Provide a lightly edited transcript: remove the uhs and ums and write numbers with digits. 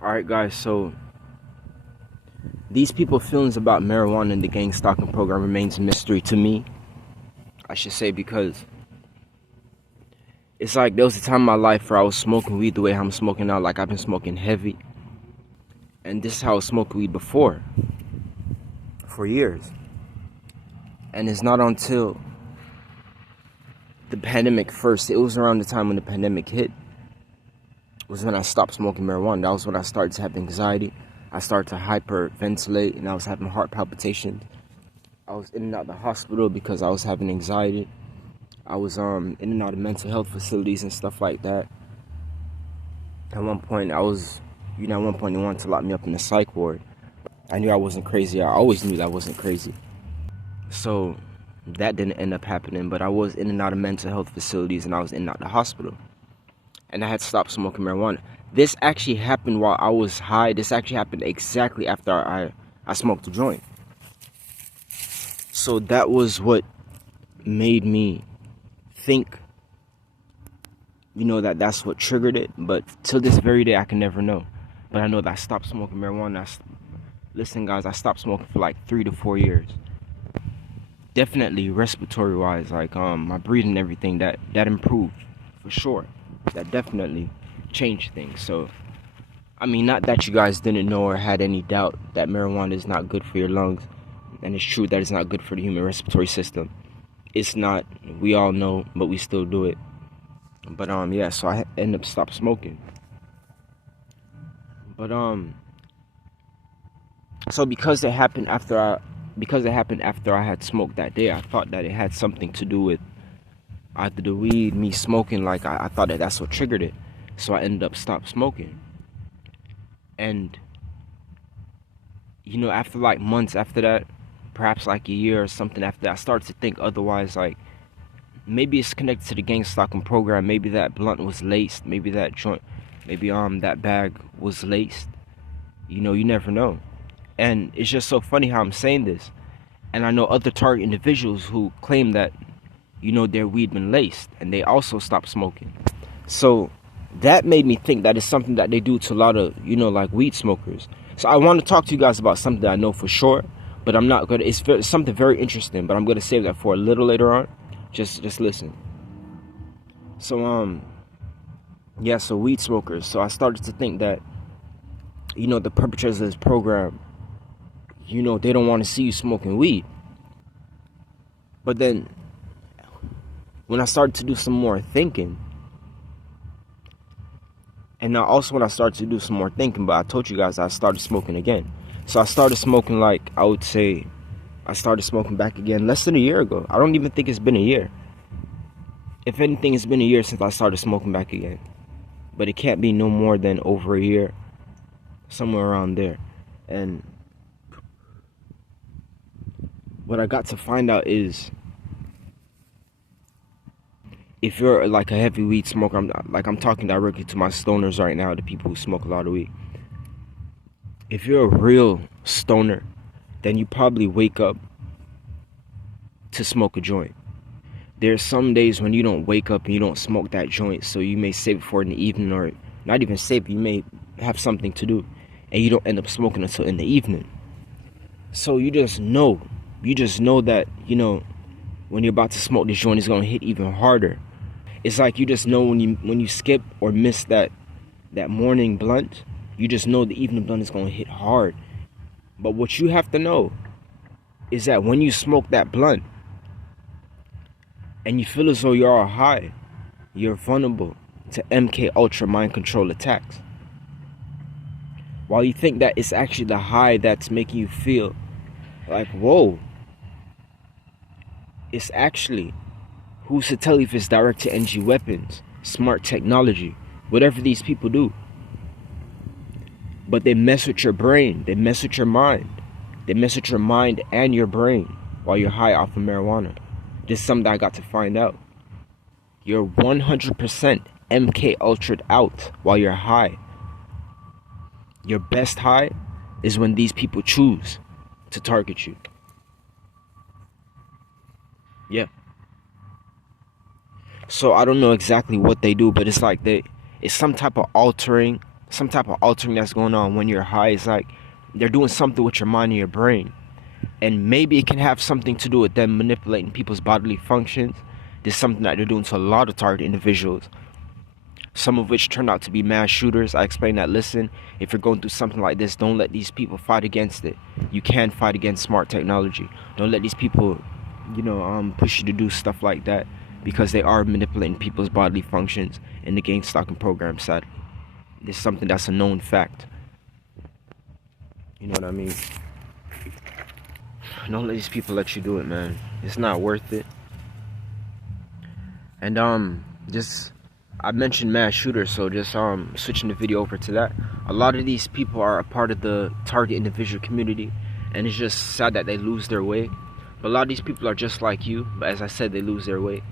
Alright guys, so these people's feelings about marijuana and the gang stalking program remains a mystery to me. I should say, because it's like there was a time in my life where I was smoking weed the way I'm smoking now. Like, I've been smoking heavy, and this is how I was smoking weed before, for years. And it's not until the pandemic first, it was around the time when the pandemic hit, was when I stopped smoking marijuana. That was when I started to have anxiety. I started to hyperventilate, and I was having heart palpitations. I was in and out of the hospital because I was having anxiety. I was in and out of mental health facilities and stuff like that. At one point, they wanted to lock me up in the psych ward. I knew I wasn't crazy. I always knew that I wasn't crazy. So that didn't end up happening, but I was in and out of mental health facilities, and I was in and out of the hospital. And I had stopped smoking marijuana. This actually happened while I was high. This actually happened exactly after I smoked a joint. So that was what made me think, that's what triggered it. But till this very day, I can never know. But I know that I stopped smoking marijuana. Listen, guys, I stopped smoking for like 3 to 4 years. Definitely respiratory wise, like my breathing and everything, that improved for sure. That definitely changed things. So I mean, not that you guys didn't know or had any doubt that marijuana is not good for your lungs, and it's true that it's not good for the human respiratory system. It's not. We all know, but we still do it. But yeah, so I ended up stopped smoking. But so because it happened after I had smoked that day, I thought that it had something to do with either the weed, me smoking. Like, I thought that that's what triggered it. So I ended up stopped smoking. And after like months after that, perhaps like a year or something after that, I started to think otherwise. Like, maybe it's connected to the gang stalking program. Maybe that blunt was laced. Maybe that joint, maybe that bag was laced. You never know. And it's just so funny how I'm saying this. And I know other target individuals who claim that, their weed been laced, and they also stopped smoking. So that made me think that it's something that they do to a lot of, like, weed smokers. So I want to talk to you guys about something that I know for sure, but I'm not gonna. It's something very interesting, but I'm gonna save that for a little later on. Just listen. So yeah. So weed smokers. So I started to think that, the perpetrators of this program, they don't want to see you smoking weed. But then, when I started to do some more thinking, and now also when I started to do some more thinking, but I told you guys I started smoking again. So I started smoking, like, I would say, I started smoking back again less than a year ago. I don't even think it's been a year. If anything, it's been a year since I started smoking back again. But it can't be no more than over a year, somewhere around there. And what I got to find out is, if you're like a heavy weed smoker, I'm talking directly to my stoners right now, the people who smoke a lot of weed. If you're a real stoner, then you probably wake up to smoke a joint. There's some days when you don't wake up and you don't smoke that joint, so you may save it for in the evening, or not even save it, you may have something to do, and you don't end up smoking until in the evening. So you just know that, when you're about to smoke this joint, it's gonna hit even harder. It's like you just know when you skip or miss that morning blunt, you just know the evening blunt is gonna hit hard. But what you have to know is that when you smoke that blunt and you feel as though you're all high, you're vulnerable to MK Ultra mind control attacks. While you think that it's actually the high that's making you feel like, whoa, it's actually, who's to tell you if it's direct to NG weapons, smart technology, whatever these people do. But they mess with your brain, they mess with your mind. They mess with your mind and your brain while you're high off of marijuana. This is something I got to find out. You're 100% MK Ultra'd out while you're high. Your best high is when these people choose to target you. Yeah. So I don't know exactly what they do, but it's like it's some type of altering some type of altering that's going on when you're high. It's like they're doing something with your mind and your brain. And maybe it can have something to do with them manipulating people's bodily functions. This is something that they're doing to a lot of target individuals, some of which turn out to be mass shooters. I explained that, listen, if you're going through something like this, don't let these people fight against it. You can fight against smart technology. Don't let these people, push you to do stuff like that, because they are manipulating people's bodily functions in the game stalking program, sadly. This is something that's a known fact. You know what I mean? Don't let these people let you do it, man. It's not worth it. And I mentioned mass shooters, so just switching the video over to that. A lot of these people are a part of the target individual community, and it's just sad that they lose their way. But a lot of these people are just like you, but as I said, they lose their way.